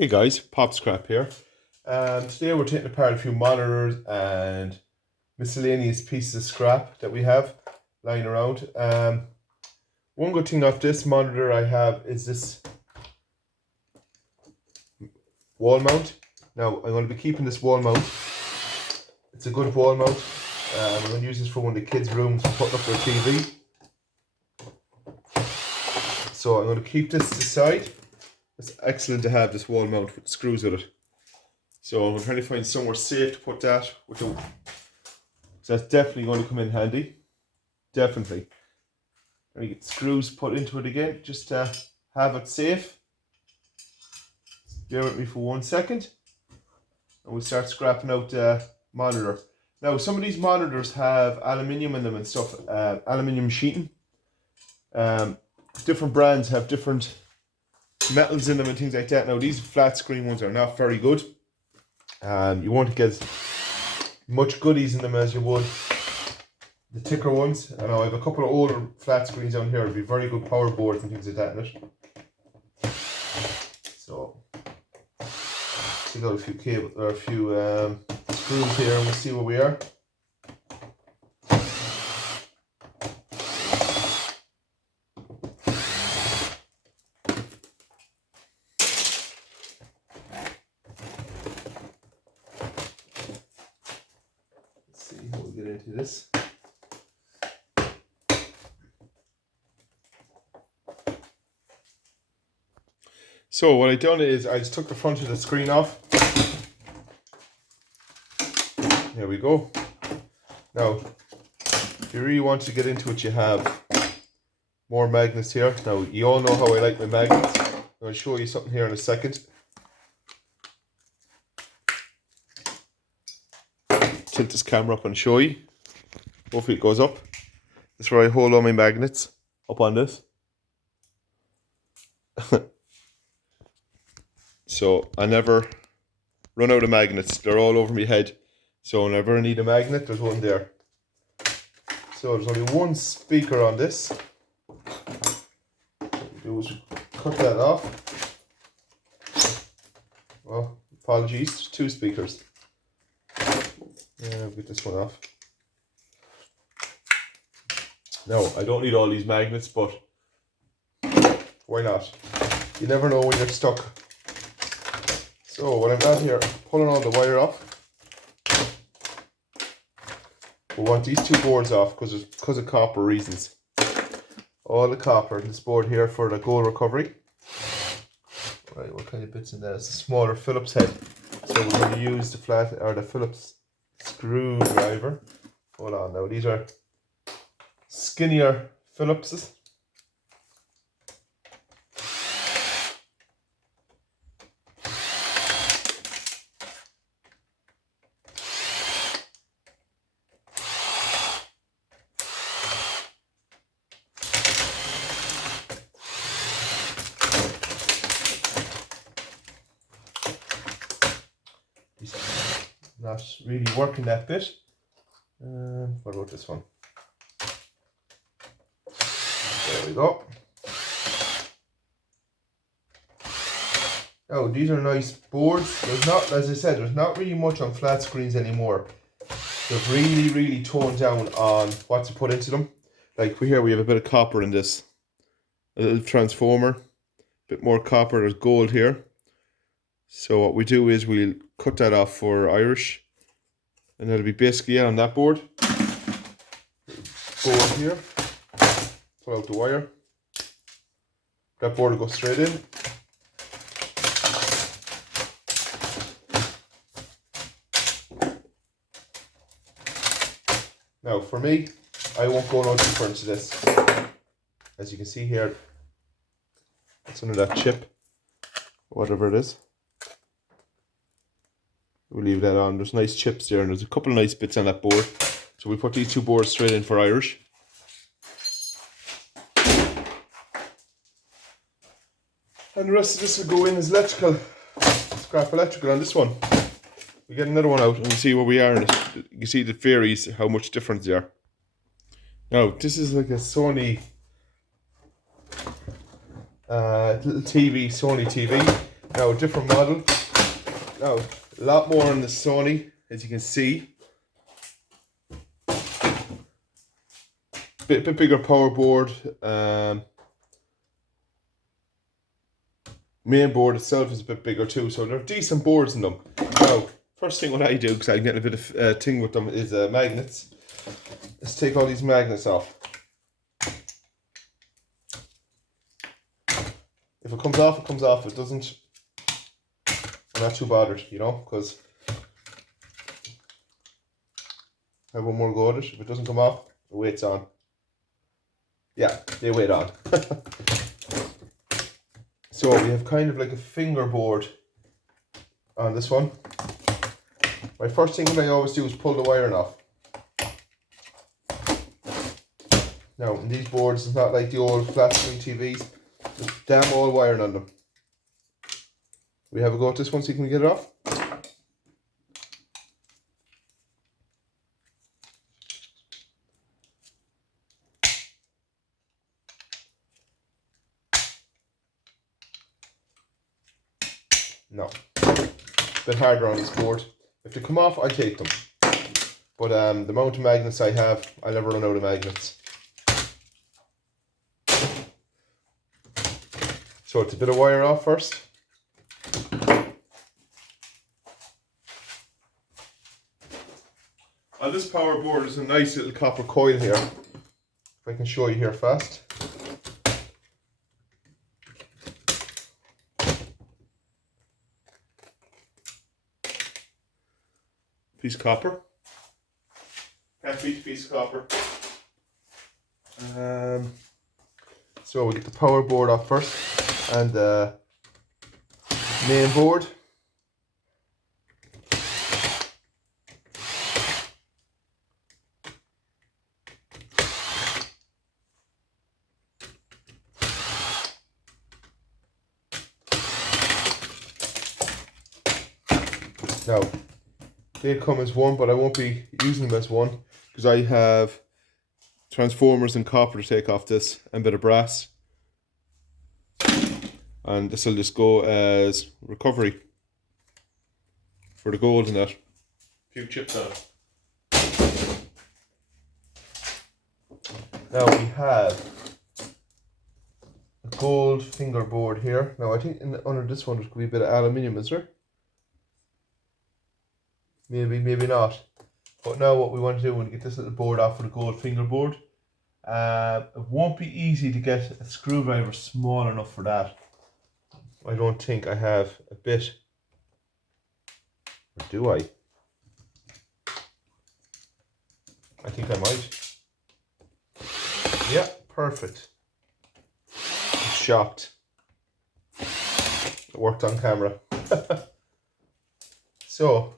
Hey guys, Pop Scrap here. Today we're taking apart a few monitors and miscellaneous pieces of scrap that we have lying around. One good thing of this monitor I have is this wall mount. Now I'm going to be keeping this wall mount. It's a good wall mount. I'm going to use this for one of the kids' rooms for putting up their TV. So I'm going to keep this to the side. It's excellent to have this wall mount with screws with it. So I'm trying to find somewhere safe to put that. So that's definitely going to come in handy. Definitely. Let me get screws put into it again, just to have it safe. Bear with me for 1 second. And we'll start scrapping out the monitor. Now some of these monitors have aluminium in them and stuff, aluminium sheeting. Different brands have different metals in them and things like that. Now these flat screen ones are not very good. You won't get much goodies in them as you would the thicker ones. I know I have a couple of older flat screens down here. It'd be very good power boards and things like that in it. So we got a few cable or a few screws here, and we'll see where we are. Get into this. So what I done is I just took the front of the screen off. There we go. Now, if you really want to get into it, you have more magnets here. Now, you all know how I like my magnets. I'm going to show you something here in a second. Tilt this camera up and show you. Hopefully it goes up. This is where I hold all my magnets up on this. So I never run out of magnets. They're all over my head. So whenever I need a magnet, there's one there. So there's only one speaker on this. What we do is we cut that off. Well, apologies, there's two speakers. I'll get this one off. No, I don't need all these magnets, but why not? You never know when you're stuck. So what I've done here, pulling all the wire off. We want these two boards off because of copper reasons. All the copper in this board here for the gold recovery. Right, what kind of bits in there? It's a smaller Phillips head. So we're going to use the flat or the Phillips screwdriver. Hold on now, these are skinnier Phillipses. Not really working that bit. What about this one? There we go. Oh, these are nice boards. There's not, as I said, there's not really much on flat screens anymore. They've really toned down on what to put into them. Like here we have a bit of copper in this. A little transformer. A bit more copper, there's gold here. So what we do is we'll cut that off for Irish. And that'll be basically it on that board. Board here. Pull out the wire. That board will go straight in. Now for me, I won't go no deeper into this. As you can see here, it's under that chip, whatever it is. We'll leave that on. There's nice chips there and there's a couple of nice bits on that board. So we put these two boards straight in for Irish. And the rest of this will go in as electrical, scrap electrical on this one. We get another one out and we see where we are. And you can see the varies how much difference they are. Now this is like a Sony little TV, Sony TV. Now a different model. Now a lot more on the Sony, as you can see. Bit bigger power board. Main board itself is a bit bigger too, so they're decent boards in them. Now, first thing what I do, because I'm getting a bit of thing with them, is magnets. Let's take all these magnets off. If it comes off, it comes off. If it doesn't, I'm not too bothered, you know, because I have one more go at it. If it doesn't come off, the weight's on. Yeah, they weight on. So we have kind of like a fingerboard on this one. My first thing that I always do is pull the wiring off. Now, in these boards, it's not like the old flat screen TVs. There's damn all wiring on them. We have a go at this one so you can get it off. No. A bit harder on this board. If they come off, I take them. But the amount of magnets I have, I'll never run out of magnets. So it's a bit of wire off first. On this power board is a nice little copper coil here. If I can show you here fast. Piece of copper. Can't beat a piece of copper. So we get the power board off first, and the main board. Now, they come as one, but I won't be using them as one because I have transformers and copper to take off this and a bit of brass. And this will just go as recovery for the gold in that. A few chips on it. Now we have a gold fingerboard here. Now I think under this one there could be a bit of aluminium, is there? Maybe, maybe not. But now what we want to do, when we get this little board off with a gold fingerboard, it won't be easy to get a screwdriver small enough for that. I don't think I have a bit. Or do I? I think I might. Yeah, perfect. I'm shocked. It worked on camera. So,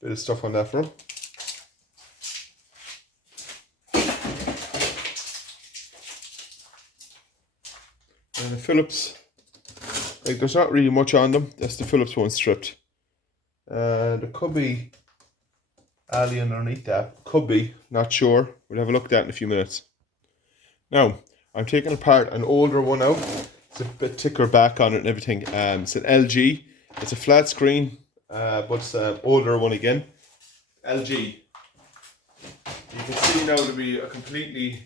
bit of stuff on that front. And the Phillips, like there's not really much on them. That's the Phillips one stripped. There could be alley underneath that. Could be, not sure. We'll have a look at that in a few minutes. Now, I'm taking apart an older one out. It's a bit thicker back on it and everything. It's an LG. It's a flat screen, but it's an older one again. LG. You can see now to be a completely,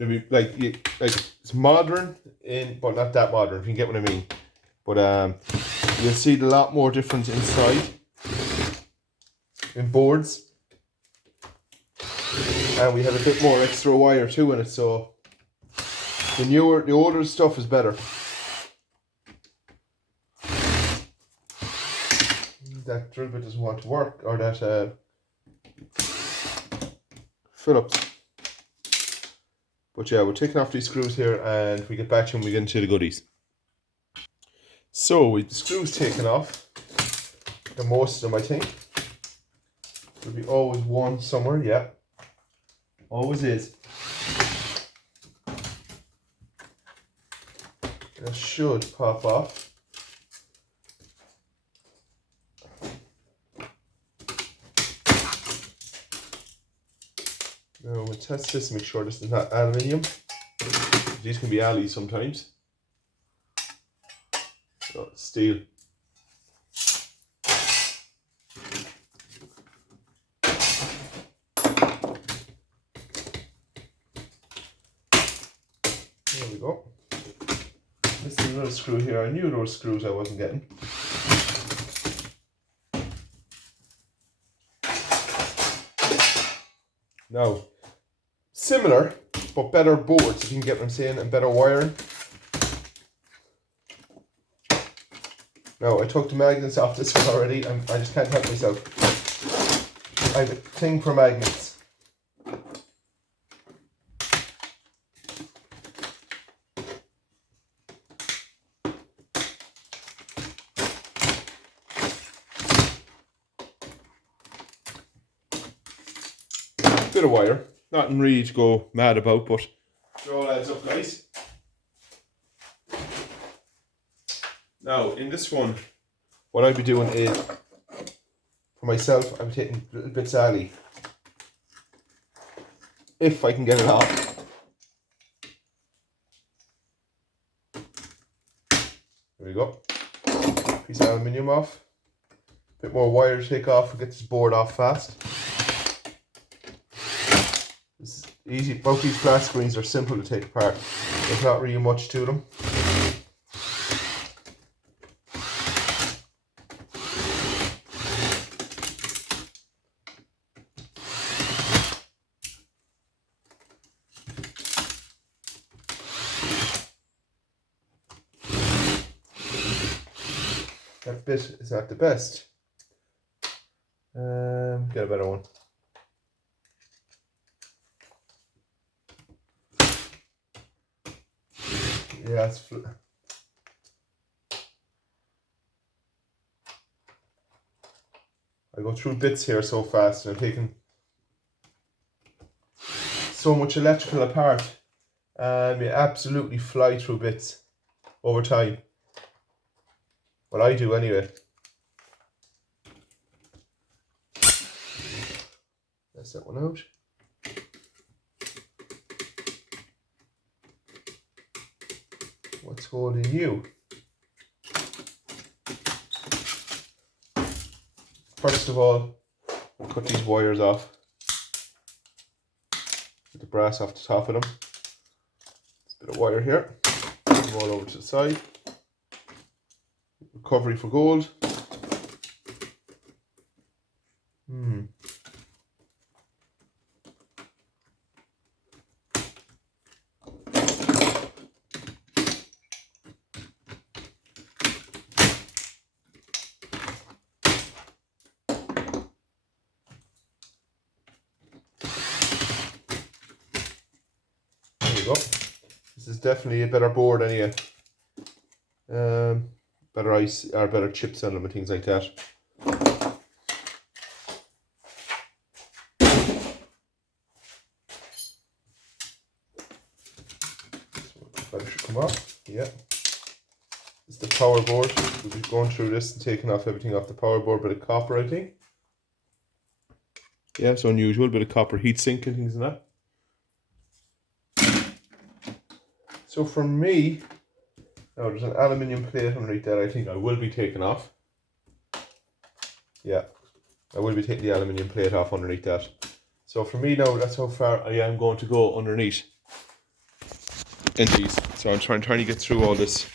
to be like it's modern but not that modern. If you get what I mean. But you'll see a lot more difference inside in boards. And we have a bit more extra wire too in it, so the older stuff is better. That drill bit doesn't want to work, or that Phillips. But yeah, we're taking off these screws here and we get back to them when we get into the goodies. So with the screws taken off, the most of them I think. There'll be always one somewhere, yeah. Always is. That should pop off. to test this, make sure this is not aluminium. These can be alloys sometimes. So, steel. There we go. This is another screw here. I knew there were screws I wasn't getting. Now, similar, but better boards, if you can get what I'm saying, and better wiring. Now, I took the magnets off this one already, and I just can't help myself. I have a thing for magnets. Bit of wire, nothing really to go mad about, but it all adds up, guys. Now, in this one, what I'd be doing is, for myself, I'm taking little bits of alley, if I can get it off. There we go. Piece of aluminium off. Bit more wire to take off and get this board off fast. This is easy. Both these flat screens are simple to take apart. There's not really much to them. That bit is not the best. Get a better one. Yeah, it's I go through bits here so fast, and I'm taking so much electrical apart. You absolutely fly through bits over time. Well, I do anyway. That's that one out. What's holding you? First of all, we'll cut these wires off. Get the brass off the top of them. There's a bit of wire here. Put them all over to the side. Recovery for gold. There we go. This is definitely a better board anyway. Better ice or better chips on them and things like that. That should come off. Yeah. It's the power board. We'll be going through this and taking off everything off the power board. Bit of copper, I think. Yeah, it's unusual. Bit of copper heatsink and things like that. So for me, now there's an aluminium plate underneath that I think I will be taking off. Yeah, I will be taking the aluminium plate off underneath that. So for me now, that's how far I am going to go underneath in these. So I'm trying to get through all this